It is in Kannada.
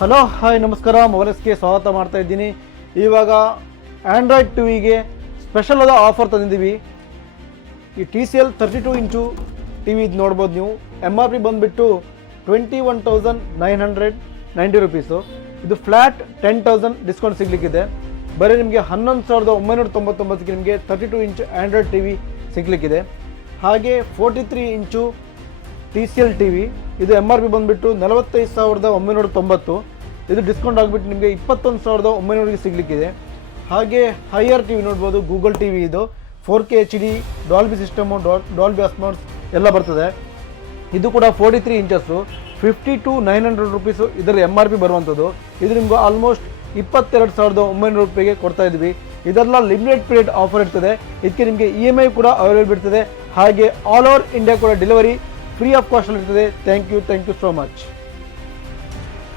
ಹಲೋ ಹಾಯ್ ನಮಸ್ಕಾರ ಮೊಬೈಲ್ಸ್ಗೆ ಸ್ವಾಗತ ಮಾಡ್ತಾ ಇದ್ದೀನಿ. ಇವಾಗ ಆ್ಯಂಡ್ರಾಯ್ಡ್ ಟಿವಿಗೆ ಸ್ಪೆಷಲ್ ಆದ ಆಫರ್ ತಂದಿದ್ದೀವಿ. ಈ TCL 32 ಇಂಚು ಟಿ ವಿ ಇದು ನೋಡ್ಬೋದು ನೀವು. MRP ಬಂದುಬಿಟ್ಟು 21,990 ರುಪೀಸು. ಇದು ಫ್ಲ್ಯಾಟ್ 10,000 ಡಿಸ್ಕೌಂಟ್ ಸಿಗಲಿಕ್ಕಿದೆ. ಬರೀ ನಿಮಗೆ 11,999ಗೆ ನಿಮಗೆ 32 ಇಂಚು ಆ್ಯಂಡ್ರಾಯ್ಡ್ ಟಿ ವಿ ಸಿಗಲಿಕ್ಕಿದೆ. ಹಾಗೆ 43 ಇಂಚು TCL ಟಿ ವಿ ಇದು MRP ಬಂದುಬಿಟ್ಟು 45,990. ಇದು ಡಿಸ್ಕೌಂಟ್ ಆಗಿಬಿಟ್ಟು ನಿಮಗೆ 21,900ಗೆ ಸಿಗಲಿಕ್ಕಿದೆ. ಹಾಗೆ ಹೈಯರ್ ಟಿ ವಿ ನೋಡ್ಬೋದು, ಗೂಗಲ್ ಟಿ ವಿ ಇದು 4K HD Dolby system, Dolby ಅಸ್ಮಾರ್ಟ್ಸ್ ಎಲ್ಲ ಬರ್ತದೆ. ಇದು ಕೂಡ 43 ಇಂಚಸ್ಸು 52,900 ರುಪೀಸು ಇದರ MRP ಬರುವಂಥದ್ದು. ಇದು ನಿಮ್ಗೆ ಆಲ್ಮೋಸ್ಟ್ 22,900 ರೂಪಾಯಿಗೆ ಕೊಡ್ತಾ ಇದ್ವಿ. ಇದೆಲ್ಲ ಲಿಮಿಟೆಡ್ ಪೀರಿಯಡ್ ಆಫರ್ ಇರ್ತದೆ. ಇದಕ್ಕೆ ನಿಮಗೆ EMI ಕೂಡ ಅವೈಲೇಬಲ್ ಇರ್ತದೆ. ಹಾಗೆ ಆಲ್ ಓವರ್ ಇಂಡಿಯಾ ಕೂಡ ಡೆಲಿವರಿ ಫ್ರೀ ಆಫ್ ಕಾಸ್ಟ್ ಇರ್ತದೆ. Thank you so much.